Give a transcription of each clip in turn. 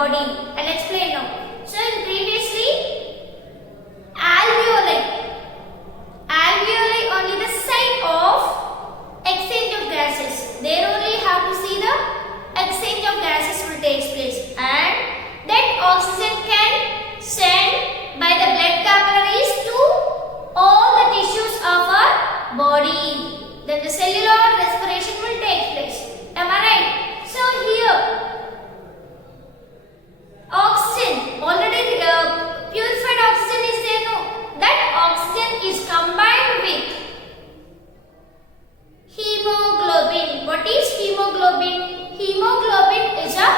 body. I'll explain now. So in previously, alveoli. Alveoli only the site of exchange of gases. There only have to see the exchange of gases will take place, and that oxygen can send by the blood capillaries to all the tissues of our body. Then the cellular respiration will take place. Am I right? So here, oxygen, already purified oxygen is there, no? That oxygen is combined with hemoglobin. What is hemoglobin? Hemoglobin is a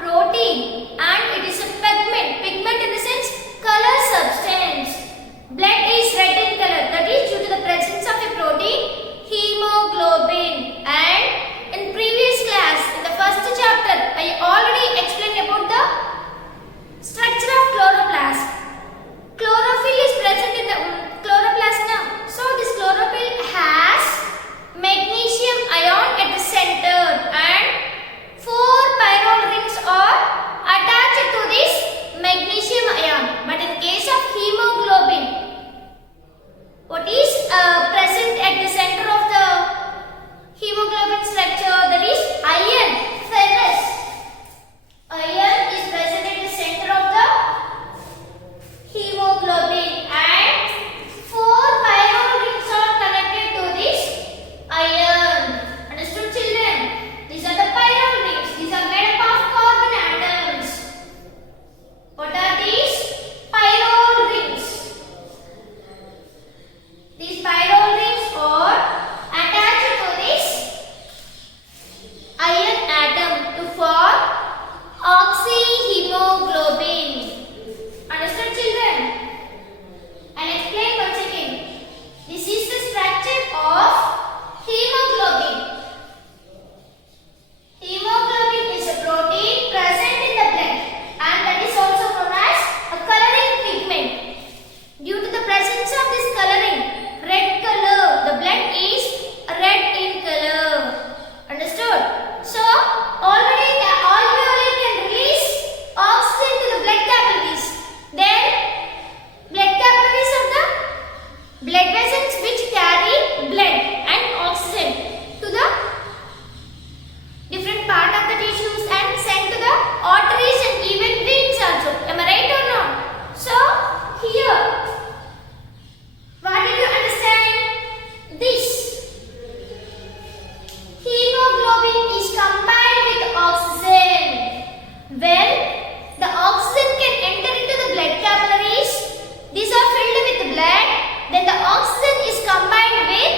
protein and it is a pigment. Pigment in the sense color substance. Blood is red in color. That is due to the presence of a protein, hemoglobin. And in previous class, in the first chapter, I already explained about the structure of chloroplast. Chlorophyll is present in the chloroplast now. So this chlorophyll has magnesium ion at the center and 4 pyrrole rings are attached to this magnesium ion. But in case of hemoglobin, what is present at the center of the hemoglobin structure? That is iron, ferrous. Iron is present at the center of the hemoglobin and 4 pyrrole rings are connected to this iron. Understood, children? These are the pyrrole rings. These are made up of carbon atoms. What are these? Pyrrole rings. These pyrrole rings are attached to this iron atom to form oxyhemoglobin. Understood, children? I'll explain once again. This is the structure of hemoglobin. Hemoglobin is a protein present in the blood and that is also known as a coloring pigment. Due to the presence of this coloring, red color, the blood is red in color. Understood? So, already the alveoli can release oxygen to the blood capillaries. Then, blood capillaries are the blood vessels which carry blood and oxygen to the different part of the tissues and sent to the arteries and even veins also. Am I right or not? So, here, what did you understand? This hemoglobin is combined with oxygen. When the oxygen can enter into the blood capillaries, these are filled with blood, then the oxygen is combined with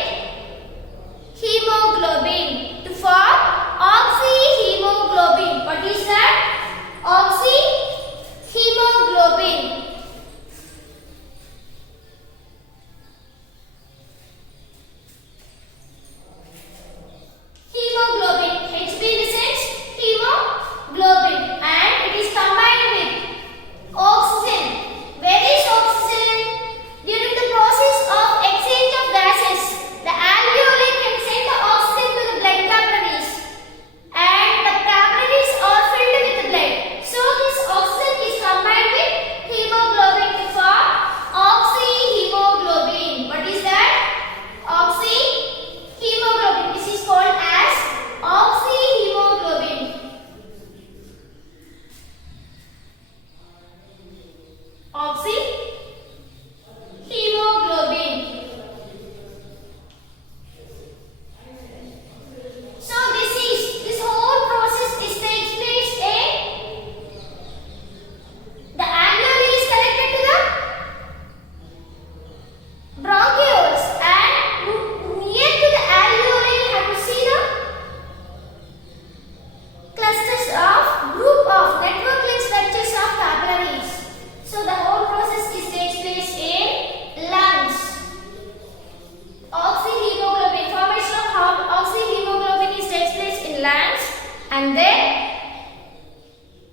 hemoglobin to form oxyhemoglobin. What is that? Oxyhemoglobin. Hemoglobin, Hb in the sense hemoglobin, and it is combined with oxygen. Where is oxygen? During the process of exchange of gases, the alveoli can send the oxygen to the blood capillaries and the capillaries are filled with blood. So this oxygen is combined with hemoglobin to form oxyhemoglobin. What is that? Oxyhemoglobin. This is called as oxyhemoglobin. Oxyhemoglobin. So this whole process takes place in the alveoli is connected to the bronchioles and near to the alveoli you have to see the clusters of group of network-like structures of capillaries. So the whole process takes place in lungs. Oxyhemoglobin, formation of oxyhemoglobin takes place in lungs, and then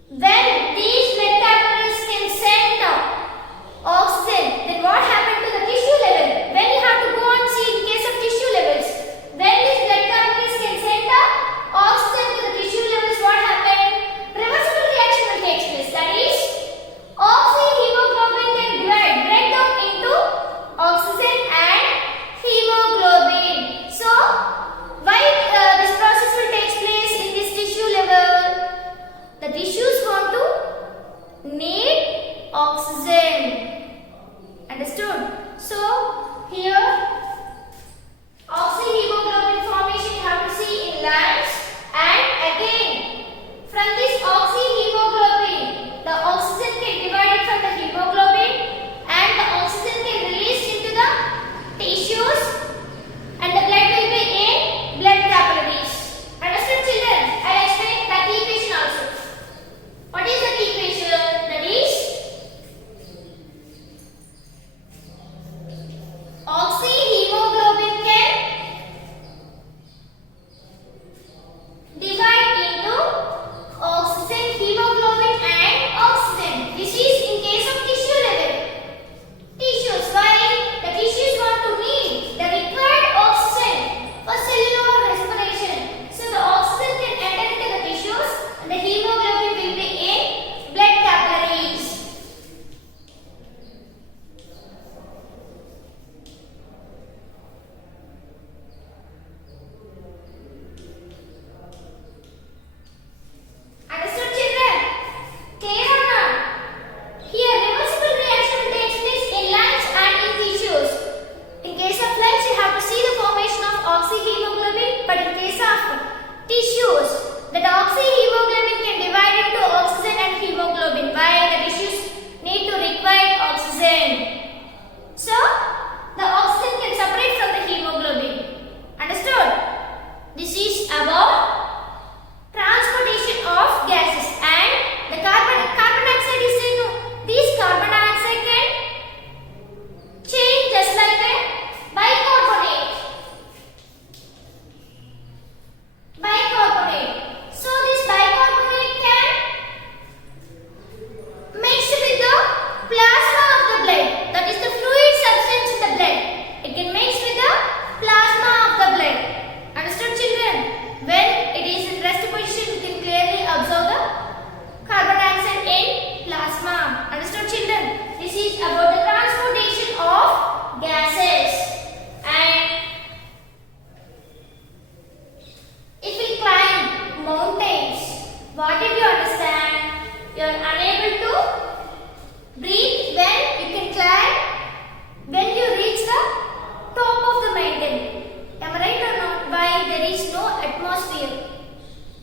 when these blood capillaries can send the oxygen, then what happened to the tissue level? When you have to go and see in case of tissue levels, when these blood capillaries can send the oxygen to the tissue levels, what happened? Reversible reaction will take place. tissues. The deoxyhemoglobin can divide into oxygen and hemoglobin. Why? The tissues need to require oxygen. So, the oxygen can separate from the hemoglobin. Understood? This is about transportation of gases, and the carbon dioxide is saying no. This carbon dioxide can change just like a bicarbonate. So this bicarbonate can mix with the plasma of the blood. That is the fluid substance in the blood. It can mix with the plasma of the blood. Understood, children? When it is in rest position, we can clearly observe the carbon dioxide in plasma. Understood, children? This is about the transportation of gases. And if we climb mountains, what did you understand? You are unable to breathe when you can climb when you reach the top of the mountain. Am I right or not? Why? There is no atmosphere.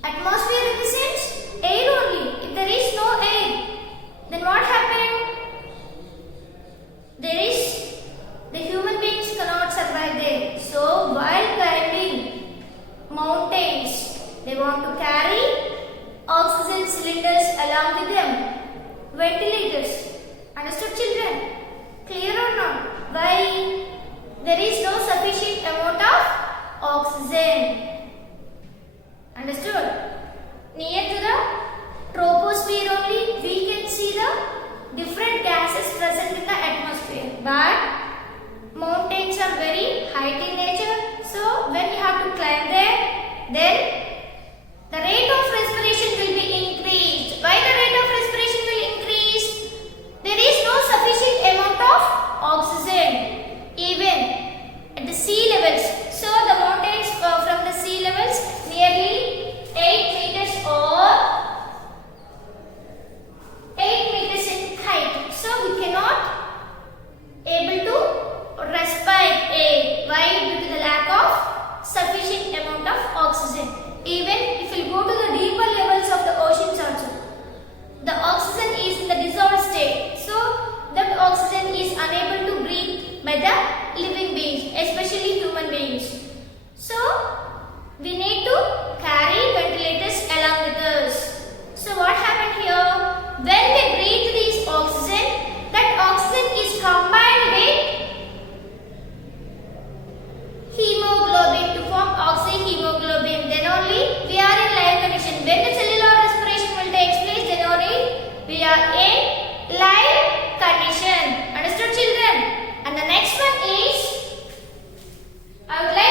Atmosphere in the sense air only. If there is no air, then what happened? The human beings cannot survive there. So while climbing mountains, they want to carry oxygen cylinders along with them. Ventilators. Understood, children? Clear or not? Why? There is no sufficient amount of oxygen. Understood? Near to the troposphere only, we can see the different gases present in the atmosphere. But mountains are very high in nature. So when you have to climb there, then the rate of respiration will be increased. Why the rate of respiration will increase? There is no sufficient amount of oxygen even at the sea levels. So the mountains from the sea levels nearly 8 meters or 8 meters in height. So we cannot able to respire air. Why? Due to the lack of sufficient amount of oxygen. Even if we go to the deeper levels of the oceans also, the oxygen is in the dissolved state. So that oxygen is unable to breathe by the living beings, especially human beings. So we need to carry ventilators along with us. So what happened here? When we breathe this oxygen, that oxygen is combined with hemoglobin to form oxyhemoglobin. Then only we are in live condition. When the cellular respiration will take place, then only we are in live condition. Understood, children? And the next one is, I would like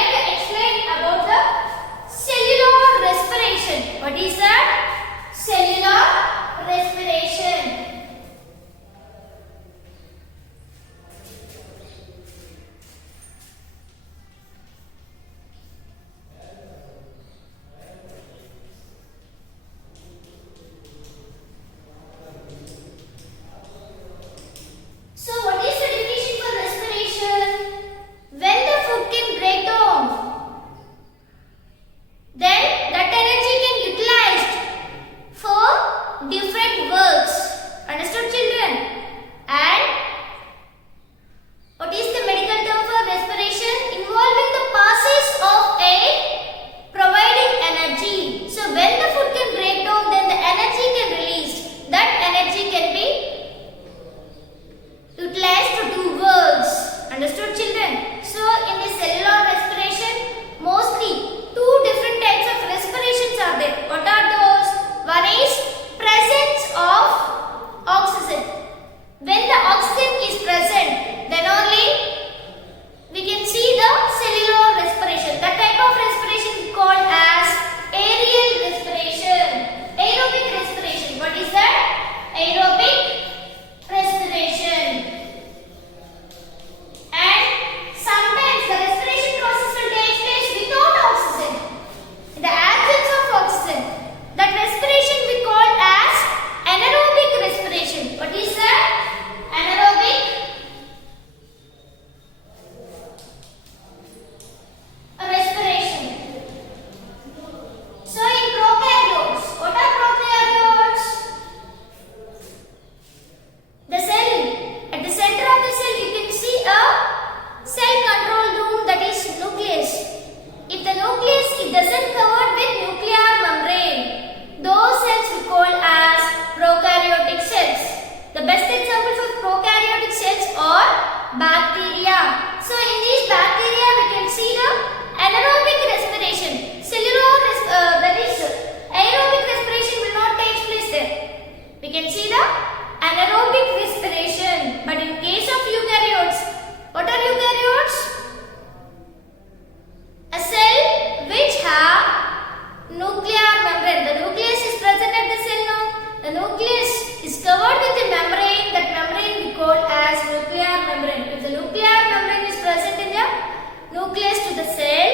nucleus to the cell.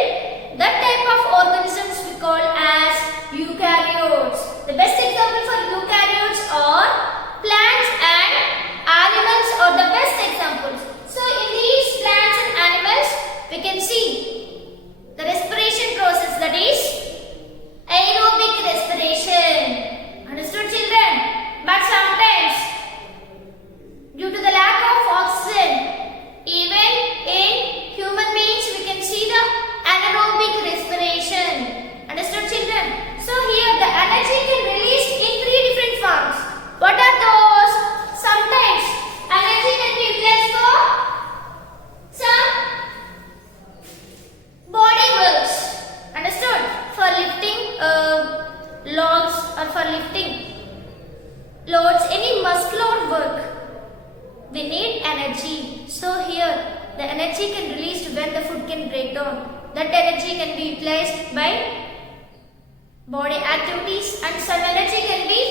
That type of organisms we call as eukaryotes. The best example for eukaryotes are plants and animals are the best examples. So in these plants and animals we can see the respiration process, that is aerobic respiration. Understood, children? But sometimes due to the lack of oxygen, even in human beings we can see the anaerobic respiration. Understood, children? So here the energy can release in three different forms. What are those? Sometimes energy can be utilized for some body works. Understood? For lifting logs or for lifting loads, any muscular work, we need energy. So here the energy can release when the food can break down. That energy can be utilized by body activities, and some energy can be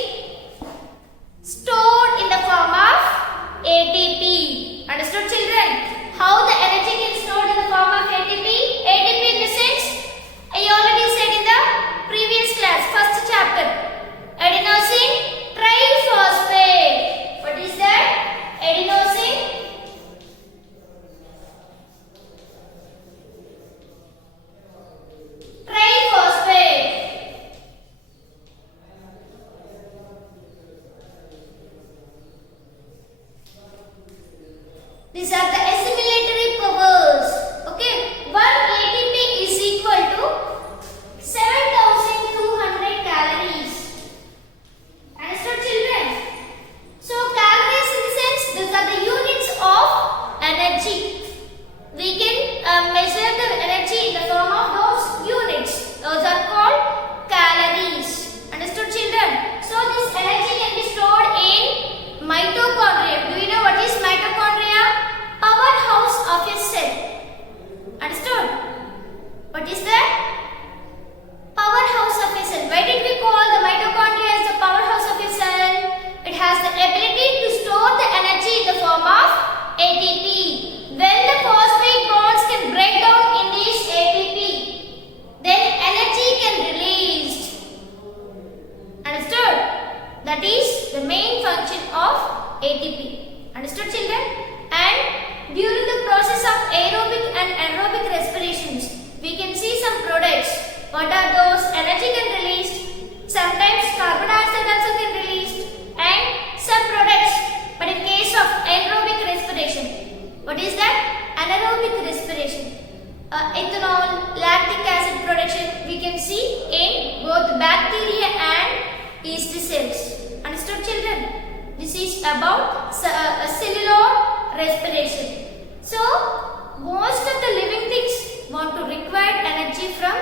stored in the form of ATP. Understood, children? How the energy can be stored in the form of ATP? ATP in the sense, I already said in the previous class, first chapter, adenosine triphosphate. What is that? Adenosine triphosphate. These are the assimilatory powers. Okay, 1 ATP is equal to 7,200 calories. Understood, children? So calories in the sense, these are the units of energy. We can measure the energy in the form of those units. Those are called calories. Understood, children? So this energy can be stored in mitochondria. Do you know what is mitochondria? Powerhouse of a cell. Understood? What is that? Powerhouse of a cell. Why did we call the mitochondria as the powerhouse of a cell? It has the ability to store the energy in the form of ATP. When the phosphate bonds can break down in this ATP, then energy can released. Understood? That is the main function of ATP. Understood, children? And during the process of aerobic and anaerobic respirations, we can see some products. What are those? Energy can release. Sometimes carbon dioxide also can release, and some products. But in case of aerobic respiration, what is that? Anaerobic respiration. Ethanol, lactic acid production we can see in both bacteria and yeast cells. Understood, children? This is about cellular respiration. So most of the living things want to require energy from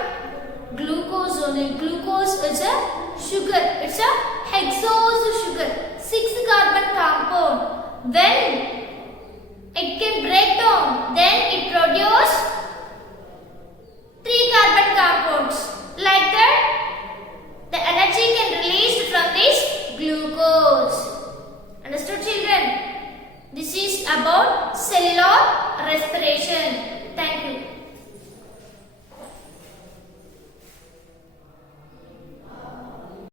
glucose only. Glucose is a sugar. It's a hexose sugar, 6 carbon compound. When